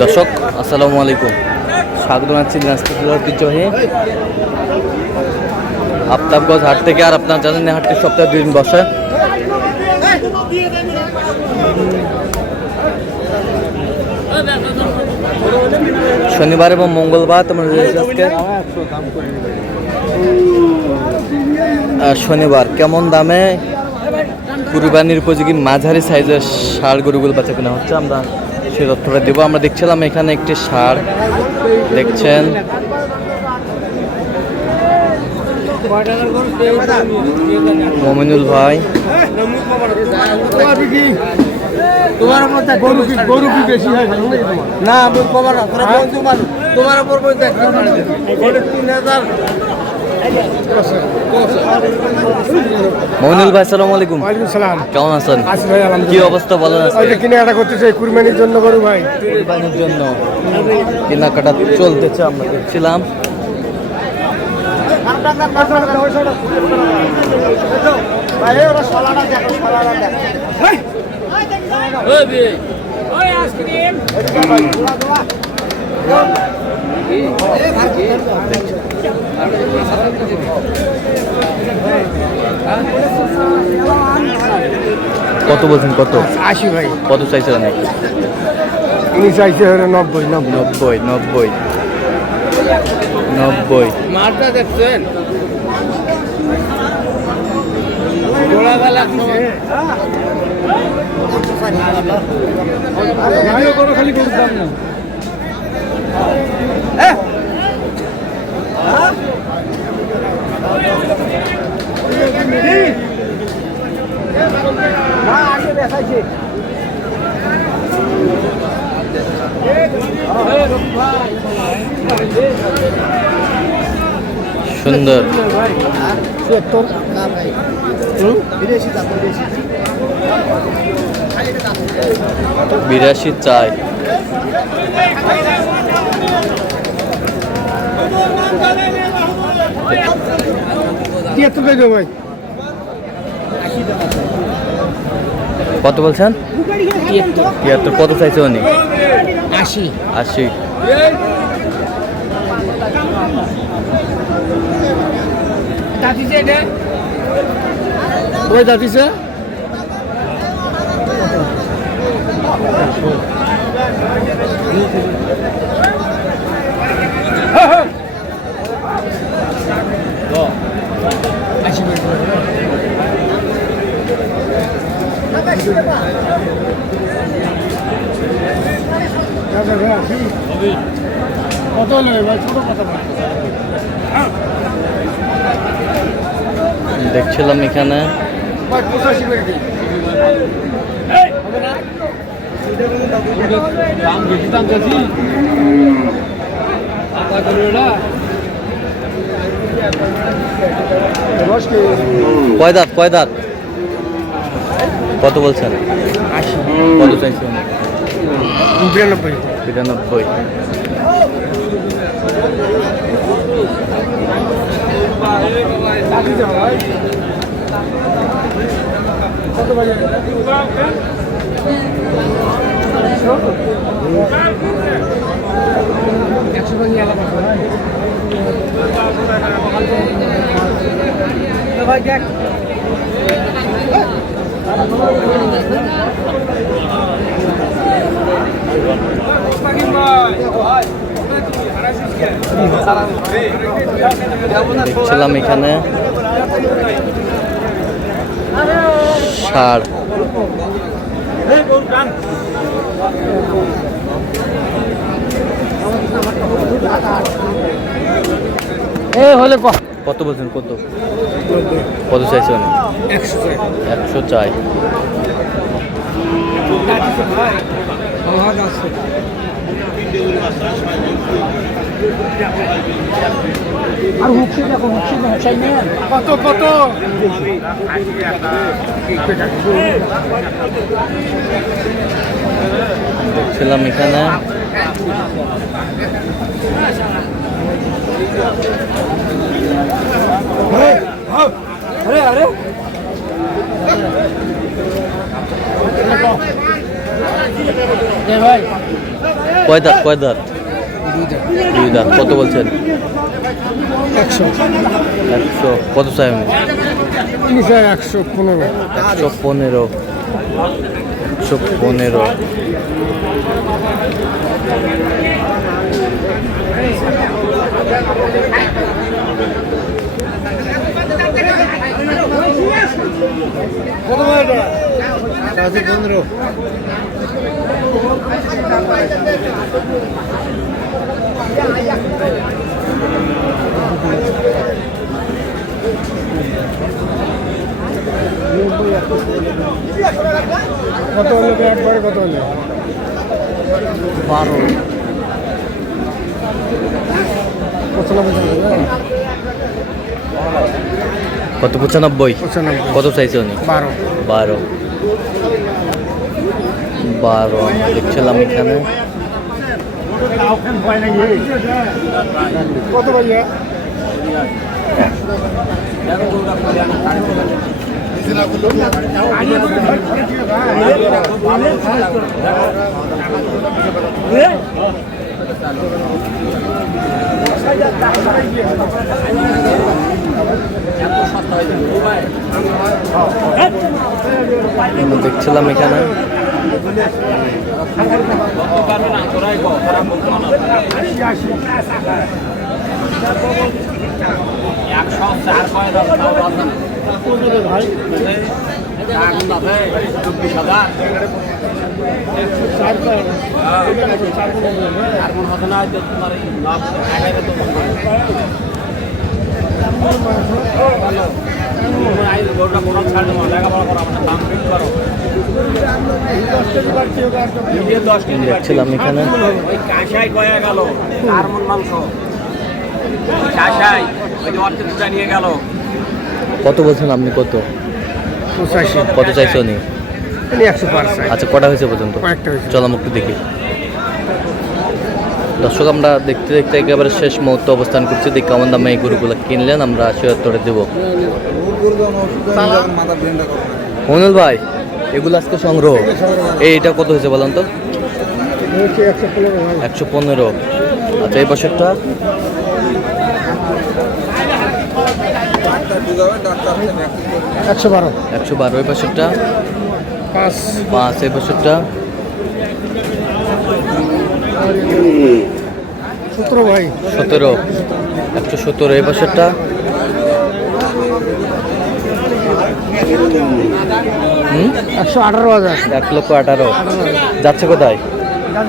দর্শক আসসালামু আলাইকুম, স্বাগত জানাচ্ছি দিনাজপুর জেলার ঐতিহ্যবাহী আফতাবগঞ্জ হাট থেকে। আর আপনার জানেন এই হাটটি সপ্তাহে 2 দিন বসে। শনিবার এবং মঙ্গলবার তোমার শনিবার কেমন দামে কুরবানির উপযোগী মাঝারি সাইজের ষাঁড় গরুগুলো বাচ্চা কেনা হচ্ছে, আমরা সেই তথ্যটা দেবো। আমরা দেখছিলাম এখানে একটি ষাঁড় দেখছেন, মমিনুল ভাই। মমিনুল ভাই আসসালামু আলাইকুম। কেমন আছেন? কি অবস্থা বলেন? কেনাকাটা করতেছে কুরবানির জন্য গরু ভাই, কুরবানির জন্য কেনাকাটা চলতেছে, আমরা দেখছিলাম। কত বলছেন? কত? 80 ভাই। কত চাইছিলেন? উনি চাইছে 90। মালটা দেখছেন? খালি করতাম না। সুন্দর। 82 চাই। কত বলছেন? 73। কত চাইছে উনি? 80। দেখছিলাম এখানে কয় দাঁত? কত বলছেন? 80। কত চাইছেন? 92। দেখছিলাম এখানে ষাঁড়। কত বলছেন? কত চাইছেন? 100 চাই। আর হুকছি দেখো, কত দেখছিলাম এখানে আরে ভাই কয় দাঁত কয় দাঁত? দুই দাঁত। কত বলছেন? 100 100। কত চাই আমি? 115 115। 115। কত ভাই এটা? 15। কত হলো একবারে? কত হলো? 12। 95। কত? 95। 95। কত চাইছে উনি? 12। 12। 12 আমরা দেখছিলাম এখানে। কত ভাইয়া? আমরা দেখছিলাম এখানে। দেখছিলাম এখানে। কত বলছেন আপনি? কত? 85। কত চাইছে উনি? 105। আচ্ছা, কটা হয়েছে পর্যন্ত? কয়েকটা হয়েছে। চলো একটু দেখি। দর্শক, আমরা দেখতে দেখতে একেবারে শেষ মুহূর্তে অবস্থান করছি। দেখি কেমন দামে এই গরুগুলো কিনলেন, আমরা ৭৬ দেবো। মনুল ভাই, এগুলো আজকে সংগ্রহ। এইটা কত হয়েছে বলেন তো? 115। আচ্ছা, এই পাশেরটা? 112। 112। এই পাশেরটা? 5। এই পাশেরটা? 17 ভাই। 17। 117। এই পাশেরটা? 118,000। 1,18,000। যাচ্ছে কোথায়?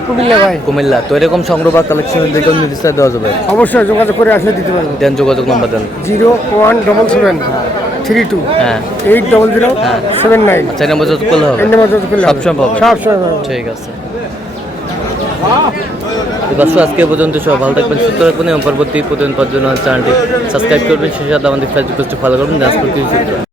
কুমিল্লা ভাই। কুমিল্লা। তো এরকম সংগ্রহ বা কালেকশনের দিকে নির্দেশনা দেওয়া যাবে? অবশ্যই যোগাযোগ করে আসলে দিতে পারবো। দেন, যোগাযোগ নাম্বার দেন। 01772 হ্যাঁ। 80079। আচ্ছা, এই নাম্বার যোগাযোগ করলে হবে? এই নাম্বার যোগাযোগ করলে সবসময় পাবে? সবসময় পাবে। ঠিক আছে। তো দর্শক, আজকে পর্যন্ত সব ভালো থাকবেন, সুস্থ থাকবেন এবং পরবর্তী প্রতিদিন পাওয়ার জন্য চ্যানেলটি সাবস্ক্রাইব করবেন। সেই সাথে আমাদের ফেসবুক পেজটি ফলো করবেন।